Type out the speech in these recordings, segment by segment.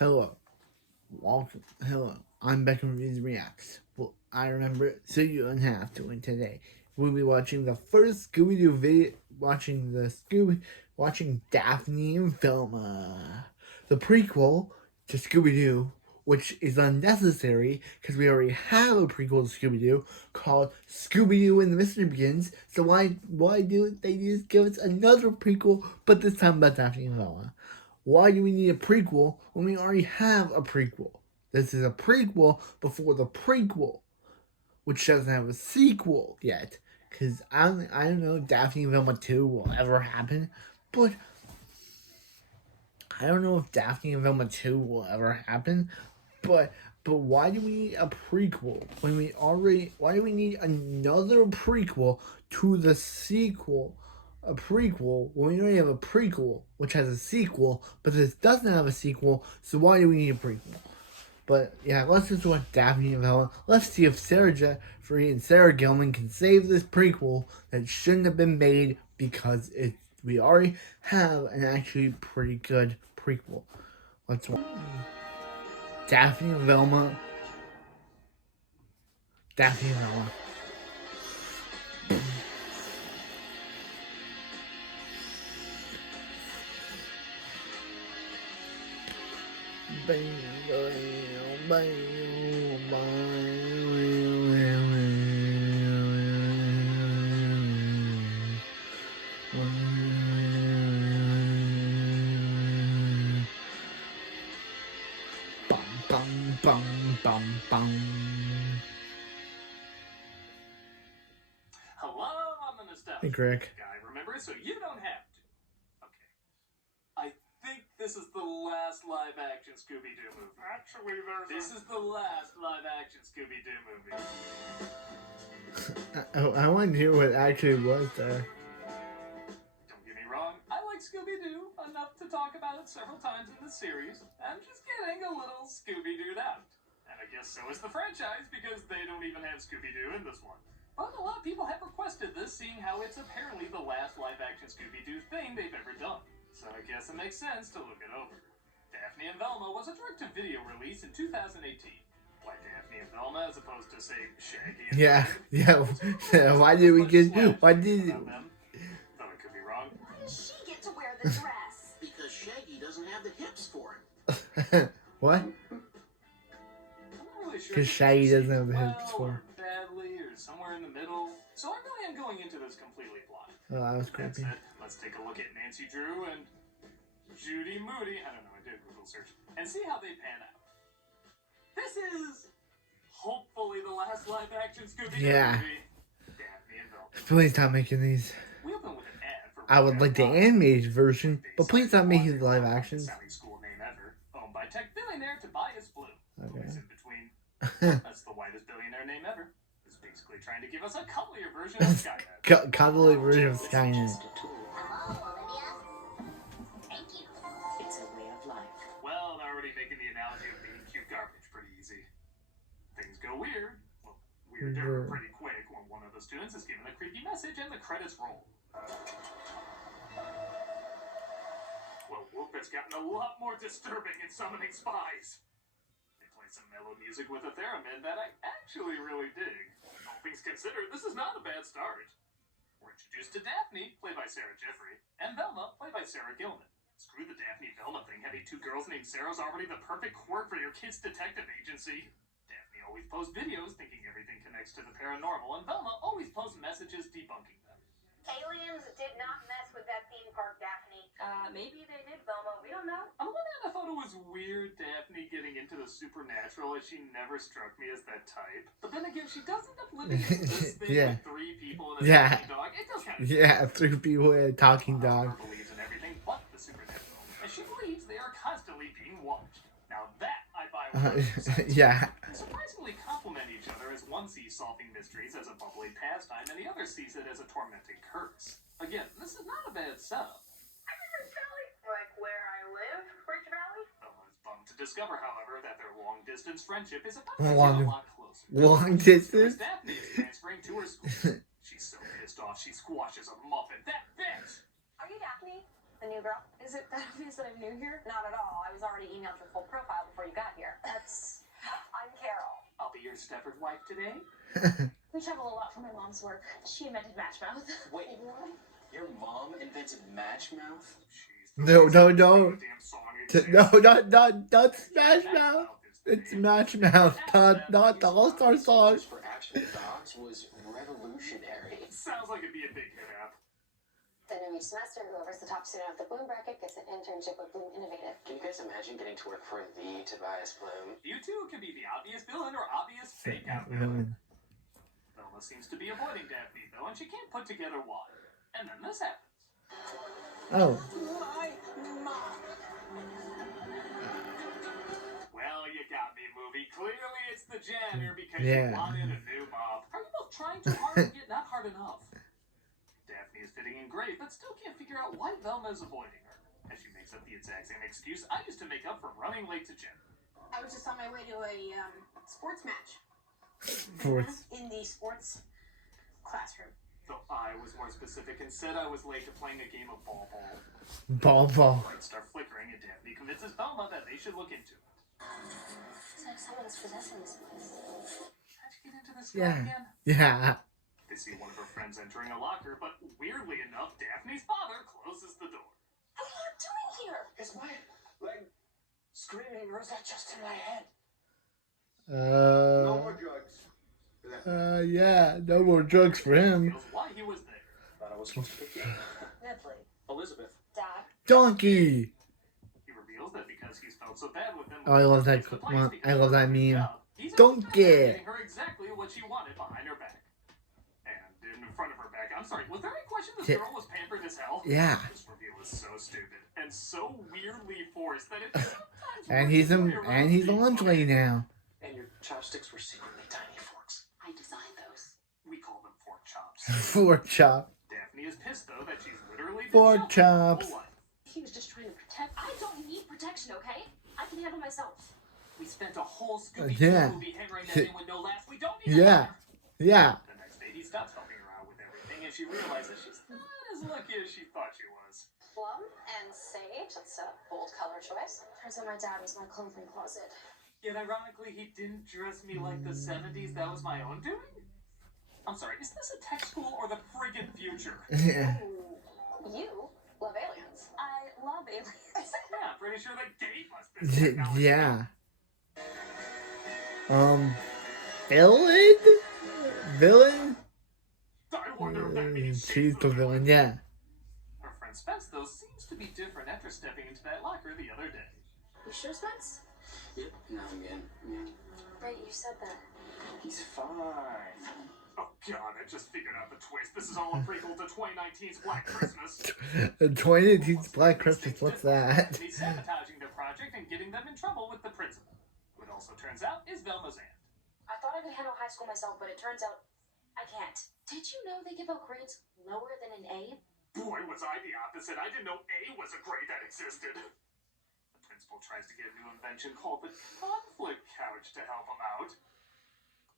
Hello. Welcome. Hello. I'm Beckham Reviews Reacts. Well, I remember it, so you don't have to. And today, we'll be watching the first Scooby-Doo video, watching Daphne and Velma. The prequel to Scooby-Doo, which is unnecessary, because we already have a prequel to Scooby-Doo called Scooby-Doo and the Mystery Begins, so why do they just give us another prequel, but this time about Daphne and Velma? Why do we need a prequel when we already have a prequel? This is a prequel before the prequel, which doesn't have a sequel yet. Because I don't know if Daphne and Velma 2 will ever happen, but I don't know if Daphne and Velma 2 will ever happen, but why do we need a prequel when why do we need another prequel to the sequel? A prequel when we already have a prequel which has a sequel, but this doesn't have a sequel, so why do we need a prequel? But yeah, let's just watch Daphne and Velma. Let's see if Sarah Jeffrey and Sarah Gilman can save this prequel that shouldn't have been made, because we already have an actually pretty good prequel. Let's watch Daphne and Velma. Daphne and Velma. Hello, I'm the nostalgia Hey, Greg. guy. Remember, so you don't have to. Okay. I think this is the last live-action Scooby-Doo movie. Actually, this is the last live-action Scooby-Doo movie. I want to hear what actually was there. Don't get me wrong, I like Scooby-Doo enough to talk about it several times in the series. I'm just getting a little Scooby-Dooed out. And I guess so is the franchise, because they don't even have Scooby-Doo in this one. But a lot of people have requested this, seeing how it's apparently the last live-action Scooby-Doo thing they've ever done. So I guess it makes sense to look it over. Daphne and Velma was a direct-to-video release in 2018. Why Daphne and Velma as opposed to, say, Shaggy and Yeah. Why did we get? Why did? Though I could be wrong. Why does she get to wear the dress? Because Shaggy doesn't have the hips for it. What? I'm not really sure. Because Shaggy doesn't have the hips for. Badly, or somewhere in the middle. So I really am going into this completely blind. Oh, that was That's creepy. it. Let's take a look at Nancy Drew and Judy Moody. I don't know, I did a Google search. And see how they pan out. This is hopefully the last live-action Scooby-Doo movie. Daphne and Velma. Please stop making these. We open with an ad for I would like the animated version, but please stop making the live actions. sounding school name ever, owned by tech billionaire Tobias Blue. Okay. Who's in between. That's the whitest billionaire name ever. Who's basically trying to give us a cuddlier version of Skynet. Cuddly version of Skynet. Hello, Olivia. Thank you. It's a way of life. Well, they're already making the analogy of being cute garbage pretty easy. Things go weird. Well, weirder pretty quick when one of the students is given a creepy message and the credits roll. Well, Whoop has gotten a lot more disturbing in summoning spies. They play some mellow music with a theremin that I actually really dig. All things considered, this is not a bad start. We're introduced to Daphne, played by Sarah Jeffrey, and Velma, played by Sarah Gilman. Screw the Daphne-Velma thing. Having two girls named Sarah's already the perfect quirk for your kid's detective agency. Daphne always posts videos thinking everything connects to the paranormal, and Velma always posts messages debunking them. Aliens did not mess with that theme park, Daphne. Maybe they did, Velma. We don't know. On the one hand, I thought it was weird Daphne getting into the supernatural, as she never struck me as that type. But then again, she does end up living in this thing with three people and a talking dog. It does kind of three people and a talking dog. Her believes in everything but the supernatural. And she believes they are constantly being watched. Now that I buy 100%. They surprisingly complement each other, as one sees solving mysteries as a bubbly pastime and the other sees it as a tormenting curse. Again, this is not a bad setup. I live in Rich Valley. Like where I live, Rich Valley. Velma is bummed to discover, however, that their long-distance friendship is about to get a lot closer. Long distance? Daphne is transferring to her school. She's so pissed off she squashes a muffin. That bitch! Are you Daphne? The new girl? Is it that obvious that I'm new here? Not at all. I was Sam's already emailed your full profile before you got here. I'm Carol. I'll be your Stepford wife today. We travel a lot for my mom's work. She invented Matchmouth. Wait, what? Your mom invented Matchmouth? Jeez, No, no, no. damn song No, exists. not Smash Mouth. It's Smash Mouth, not the All-Star song. For actual dogs was revolutionary. Sounds like it'd be a big hit app. Then in each semester, whoever's the top student of the Bloom bracket gets an internship with Bloom Innovative. Can you guys imagine getting to work for the Tobias Bloom? You two can be the obvious villain or obvious fake out Villain. Velma seems to be avoiding Daphne, though, and she can't put together why. And then this happens. Oh, Well, you got me, movie. Clearly it's the janitor because Yeah. you wanted a new mom. Are you both trying too hard and yet not hard enough? Daphne is fitting in great, but still can't figure out why Velma is avoiding her. As she makes up the exact same excuse I used to make up for running late to gym. I was just on my way to a sports match sports. in the sports classroom. Though I was more specific and said I was late to playing a game of ball. Ball. Lights start flickering and Daphne convinces Velma that they should look into it. It's like someone's possessing this place. How'd you get into this Yeah. again? Yeah. They see one of her friends entering a locker, but weirdly enough, Daphne's father closes the door. What are you doing here? Is my leg screaming or is that just in my head? No more drugs. Yeah, no more drugs for him. Reveals why he was there. Thought I was supposed to pick you. Nedley. Elizabeth. Dad. Donkey. He reveals that because he's felt so bad with them. Oh, I love that. I love that meme. Donkey. Getting her exactly what she wanted behind her back. And in front of her back. I'm sorry, was there any question this girl was pampered as hell? Yeah. This reveal is so stupid and so weirdly forced that it sometimes And works he's its way around a being lunch funny. lady now. And your chopsticks were secretly tiny forks. I designed those. We call them fork chops. Fork chop. Daphne is pissed though that she's literally been Fork sheltered her whole chops. life. He was just trying to protect. I don't need protection, okay? I can handle myself. We spent a whole Scooby-Doo Yeah. movie hammering that in with no laughs. We don't need Yeah. that. Yeah. The next day, he stops helping her out with everything, and she realizes she's not as lucky as she thought she was. Plum and sage. That's a bold color choice. Turns out my dad was my clothing closet. Yet, ironically, he didn't dress me like the 70s. That was my own doing? I'm sorry, is this a tech school or the friggin' future? Yeah. You love aliens. I love aliens. Yeah, I'm pretty sure the gate must be technology. Yeah. Villain? Villain? I wonder if that means She's the villain, yeah. Her friend Spence, though, seems to be different after stepping into that locker the other day. You sure, Spence? Yep, now I'm in. Right, you said that. He's fine. Oh god, I just figured out the twist. This is all a prequel to 2019's Black Christmas. 2018's Black Christmas, what's that? He's sabotaging their project and getting them in trouble with the principal. Who it also turns out is Velma's aunt. I thought I could handle high school myself, but it turns out I can't. Did you know they give out grades lower than an A? Boy, was I the opposite. I didn't know A was a grade that existed. The principal tries to get a new invention called the conflict couch to help him out.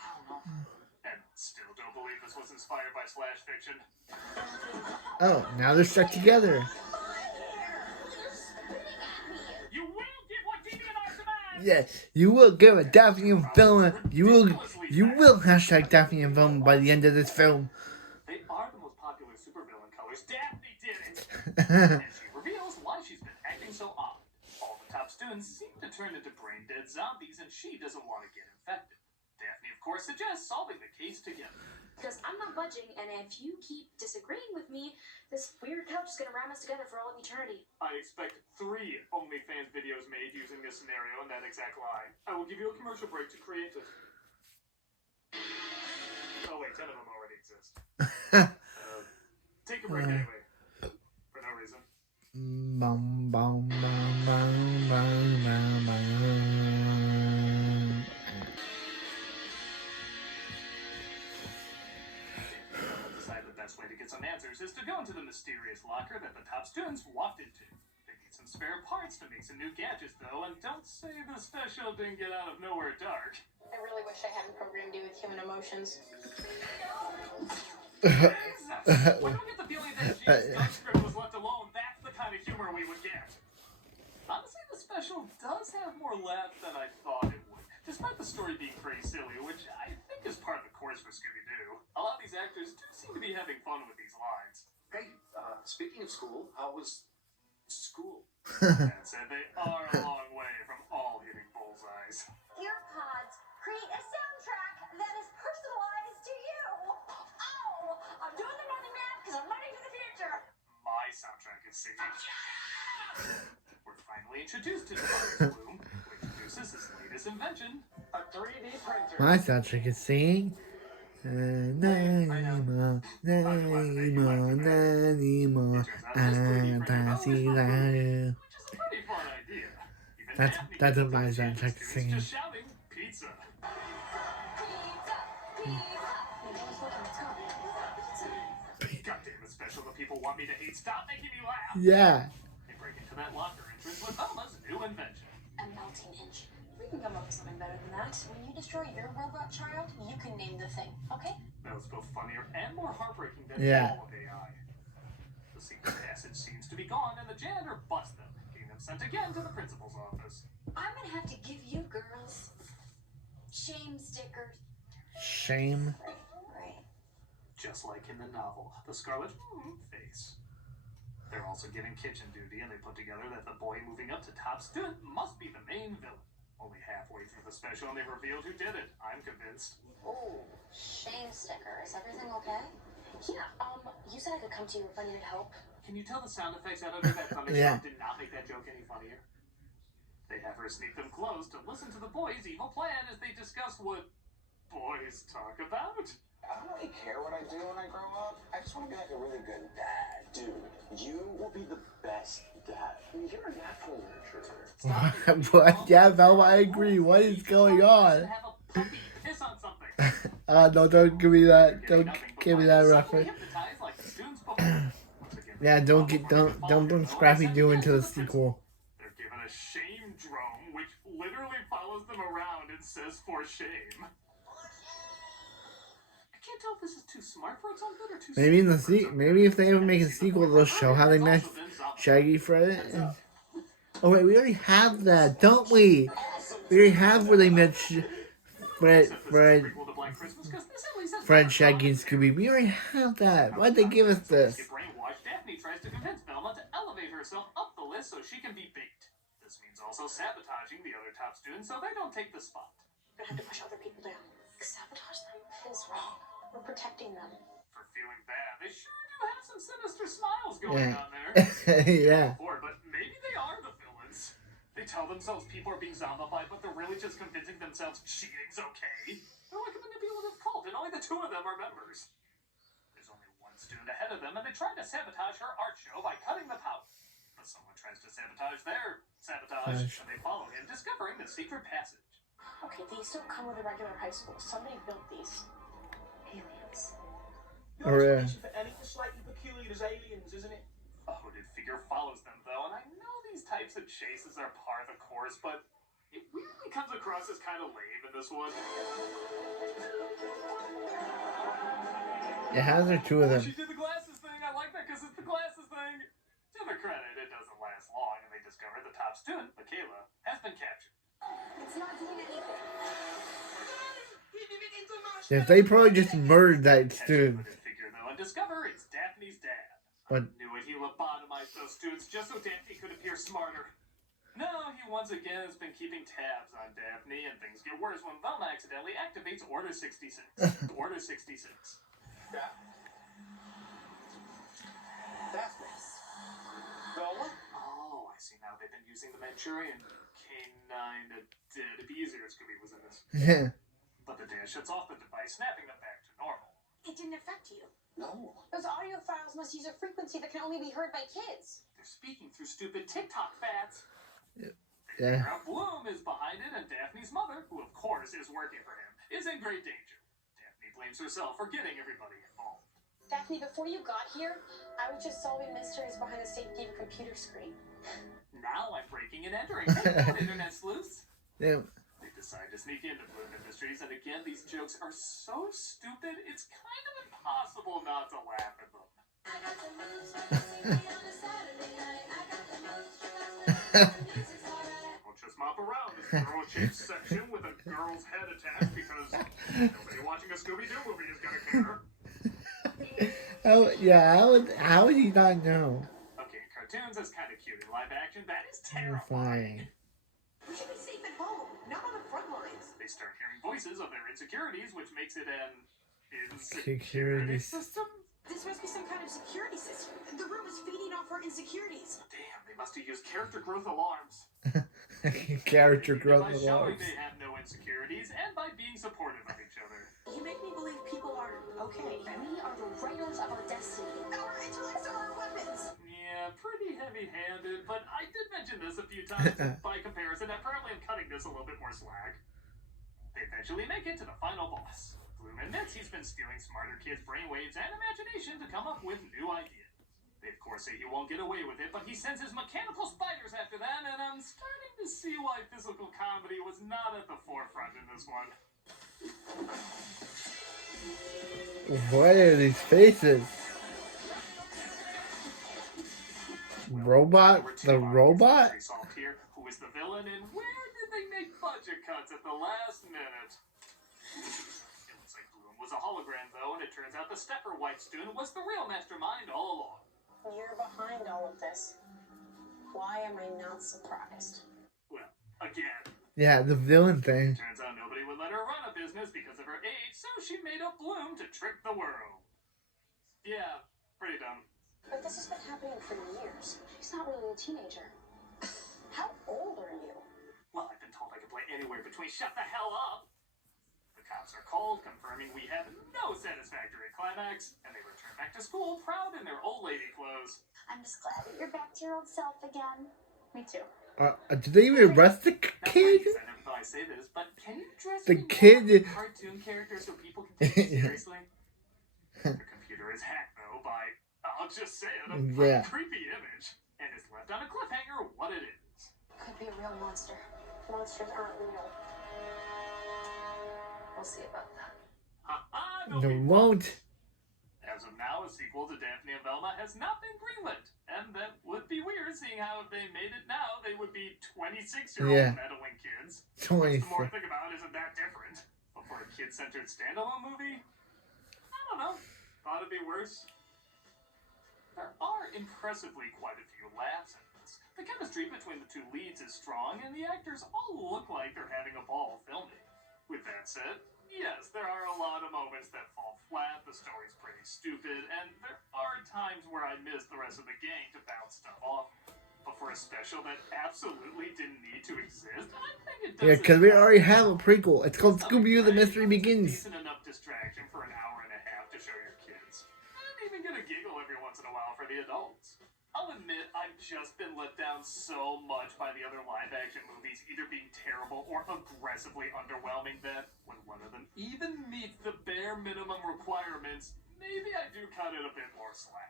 I don't know. And still don't believe this was inspired by slash fiction. Oh, now they're stuck together. You will get what DeviantArt demands! Yeah, you will give a Daphne and Velma. You will hashtag Daphne and Velma by the end of this film. They are the most popular supervillain colors. Daphne did it! And she reveals why she's been acting so odd. All the top students seem to turn into brain-dead zombies, and she doesn't want to get infected. Daphne, of course, suggests solving the case together. Because I'm not budging, and if you keep disagreeing with me, this weird couch is gonna ram us together for all of eternity. I expect 3 OnlyFans videos made using this scenario and that exact line. I will give you a commercial break to create it. Oh wait, 10 of them already exist. Take a break anyway. For no reason. Bum, bum, bum, bum, bum, bum, bum. Decide the best way to get some answers is to go into the mysterious locker that the top students walked into. They need some spare parts to make some new gadgets, though, and don't say the special didn't get out of nowhere dark. I really wish I hadn't programmed you with human emotions. Why do I get the feeling that James' gun script was left alone? That's the kind of humor we would get. Honestly, this special does have more laughs than I thought it would, despite the story being pretty silly, which I think is part of the course for Scooby-Doo. A lot of these actors do seem to be having fun with these lines. Hey, speaking of school, how was school? That said, they are a long way from all hitting bullseyes. Earpods create a soundtrack that is personalized to you. Oh, I'm doing the running man because I'm running to the future. My soundtrack is singing. We're finally introduced to Tobias Bloom, who introduces his latest invention. A 3D printer. My soundtrack is singing. Nanimo, nanimo, nanimo, antasilaru. Which is a pretty fun idea. Even That's Daphne what gets my into the soundtrack is students singing. just shouting pizza. God damn it, special. The people want me to hate. Stop making me laugh. Yeah. They break into that locker entrance with Velma's new invention. A melting inch. We can come up with something better than that. When you destroy your robot child, you can name the thing, okay? That was both funnier and more heartbreaking than Yeah. all of AI. The secret passage seems to be gone, and the janitor busts them, getting them sent again to the principal's office. I'm gonna have to give you girls shame stickers. Shame. Right. Just like in the novel, the Scarlet face. They're also given kitchen duty, and they put together that the boy moving up to top student must be the main villain. Only halfway through the special, and they revealed who did it. I'm convinced. Ooh, shame sticker. Is everything okay? Yeah, you said I could come to you if I needed help. Can you tell the sound effects editor that Thunder Yeah. did not make that joke any funnier? They have her sneak them close to listen to the boys' evil plan as they discuss what boys talk about. I don't really care what I do when I grow up. I just want to be like a really good dad. Dude, you will be the best dad. You're a natural nurturer. What? Yeah, Velma, I agree. What is going on? Have a puppy piss on something. No, don't give me that. Don't give me that Suddenly reference. hypnotized like the students before. Once again, Yeah, don't bring Scrappy Doo into the sequel. They're given a shame drone, which literally follows them around and says for shame. I can't tell if this is too smart for its own good or too Maybe in the stupid for its own maybe good. if they ever make a sequel, they'll show how they met Shaggy, Fred, and oh wait, we already have that, don't we? We already have where they met Fred, Shaggy, and Scooby. We already have that. Why'd they give us this? Brainwashed, Daphne tries to convince Velma to elevate herself up the list so she can be baked. This means also sabotaging the other top students so they don't take the spot. We're gonna have to push other people down. Sabotage them is wrong. We're protecting them. For feeling bad, they sure do have some sinister smiles going Yeah. on there. Yeah. But maybe they are the villains. They tell themselves people are being zombified, but they're really just convincing themselves cheating's okay. They're like a manipulative cult, and only the two of them are members. There's only one student ahead of them, and they try to sabotage her art show by cutting the power. But someone tries to sabotage their sabotage, and they follow him, discovering the secret passage. Okay, these don't come with a regular high school. Somebody built these. Aliens. Your Or, explanation for anything slightly peculiar is aliens, isn't it? A hooded figure follows them, though, and I know these types of chases are part of the course, but it weirdly comes across as kind of lame in this one. Yeah, how is there two of them? She did the glasses thing. I like that because it's the glasses thing. To their credit, it doesn't last long, and they discover the top student, Michaela, has been captured. It's not doing anything. Yeah, they probably just murdered that Catch a student. hooded figure, though, and discover it's Daphne's dad. But- I knew it. He lobotomized those students just so Daphne could appear smarter. No, he once again has been keeping tabs on Daphne, and things get worse when Velma accidentally activates Order 66. Order 66. Yeah. Daphne. Velma? Oh, I see now. They've been using the Manchurian canine abuser. Scooby was in this. Yeah. But the dad shuts off the device, snapping them back to normal. It didn't affect you. No. Those audio files must use a frequency that can only be heard by kids. They're speaking through stupid TikTok fads. Yeah. Figure out Bloom is behind it, and Daphne's mother, who of course is working for him, is in great danger. Daphne blames herself for getting everybody involved. Daphne, before you got here, I was just solving mysteries behind the safety of a computer screen. Now I'm breaking and entering. Hey, internet sleuths. Yeah. They decide to sneak into Bloom Industries, and again, these jokes are so stupid, it's kind of impossible not to laugh at them. hop around this girl-shaped section with a girl's head attached because nobody watching a Scooby-Doo movie is gonna care. How would he not know? Okay, cartoons is kind of cute. In live action, that is terrifying. We should be safe at home, not on the front lines. They start hearing voices of their insecurities, which makes it an Security insecurity system? This must be some kind of security system. The room is feeding off our insecurities. Damn, they must have used character growth alarms. Character By growth showing alarms. they have no insecurities and by being supportive of each other. You make me believe people are okay. We are the writers of our destiny. Our intellects are our weapons. Yeah, pretty heavy-handed, but I did mention this a few times. By comparison, apparently I'm cutting this a little bit more slack. They eventually make it to the final boss. Bloom admits he's been stealing smarter kids' brainwaves and imagination to come up with new ideas. They of course say he won't get away with it, but he sends his mechanical spiders after that, and I'm starting to see why physical comedy was not at the forefront in this one. What are these faces? Robot? Number two The obvious robot? mystery solved here. Who is the villain, and where did they make budget cuts at the last minute? It looks like Bloom was a hologram, though, and it turns out the Stepper White student was the real mastermind all along. You're behind all of this. Why am I not surprised? Well, again, Yeah, the villain thing. turns out nobody would let her run a business because of her age, so she made up Bloom to trick the world. Yeah, pretty dumb. But this has been happening for years. She's not really a teenager. How old are you? Well, I've been told I can play anywhere between shut the hell up. The cops are called, confirming we have no satisfactory climax, and they return back to school proud in their old lady clothes. I'm just glad that you're back to your old self again. Me too. Did they even arrest the Now, kid? please, I never thought I'd say this, but can you dress The me more kid- like a cartoon character so people can take you seriously? The computer is hacked, though, by, I'll just say it, a pretty Yeah. creepy image, and is left on a cliffhanger what it is. Could be a real monster. Monsters aren't real. We'll see about that. Ha-ha, No, no, won't. As of now, a sequel to Daphne and Velma has not been greenlit, and that would be weird, seeing how if they made it now, they would be 26-year-old Yeah. meddling kids. 20. The more I think about it, isn't that different? But for a kid-centered standalone movie, I don't know. Thought it'd be worse. There are impressively quite a few laughs in this. The chemistry between the two leads is strong, and the actors all look like they're having a ball filming. With that said, yes, there are a lot of moments that fall flat, the story's pretty stupid, and there are times where I miss the rest of the gang to bounce stuff off. But for a special that absolutely didn't need to exist, I think it does. Yeah, because we already have a prequel. It's called Scooby-Doo The Mystery Begins. Decent enough distraction for an hour and a half to show your kids. And even get a giggle every once in a while for the adults. I'll admit, I've just been let down so much by the other live-action movies either being terrible or aggressively underwhelming that, when one of them even meets the bare minimum requirements, maybe I do cut it a bit more slack.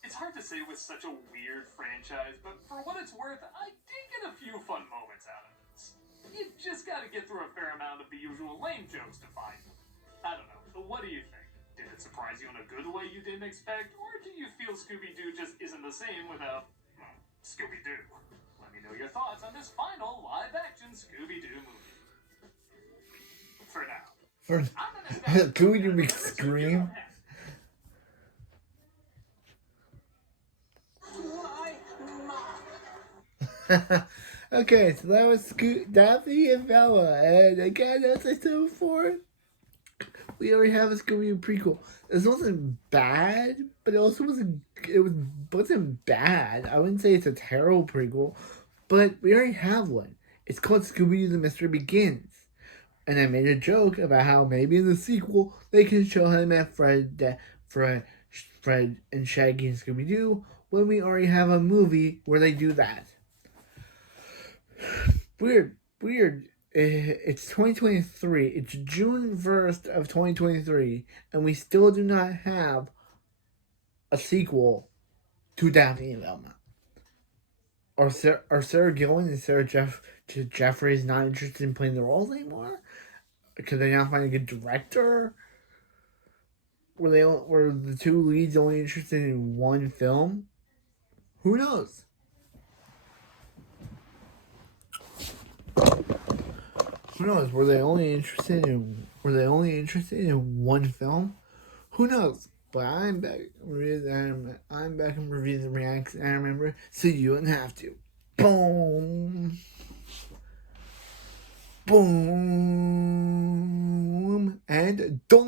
It's hard to say with such a weird franchise, but for what it's worth, I did get a few fun moments out of this. You just gotta get through a fair amount of the usual lame jokes to find them. I don't know, but what do you think? Did it surprise you in a good way you didn't expect, or do you feel Scooby-Doo just isn't the same without, Scooby-Doo? Let me know your thoughts on this final live-action Scooby-Doo movie. For now. For I'm gonna stop. Scooby-Doo make scream. Why, Ma? Okay, so that was Daphne and Velma, and again, as I said before, we already have a Scooby-Doo prequel. This wasn't bad, but it also wasn't bad. I wouldn't say it's a terrible prequel, but we already have one. It's called Scooby-Doo The Mystery Begins. And I made a joke about how maybe in the sequel they can show how they met Fred and Shaggy and Scooby-Doo when we already have a movie where they do that. Weird. It's 2023. It's June 1st of 2023, and we still do not have a sequel to Daphne and Velma. Are Sarah Gillian and Sarah Jeffries not interested in playing the roles anymore? Could they not find a good director? Were the two leads only interested in one film? Who knows? Who knows? Were they only interested in one film? Who knows? But I'm back. I'm back and reviews and reacts. And remember, so you don't have to. Boom. Boom. And don't.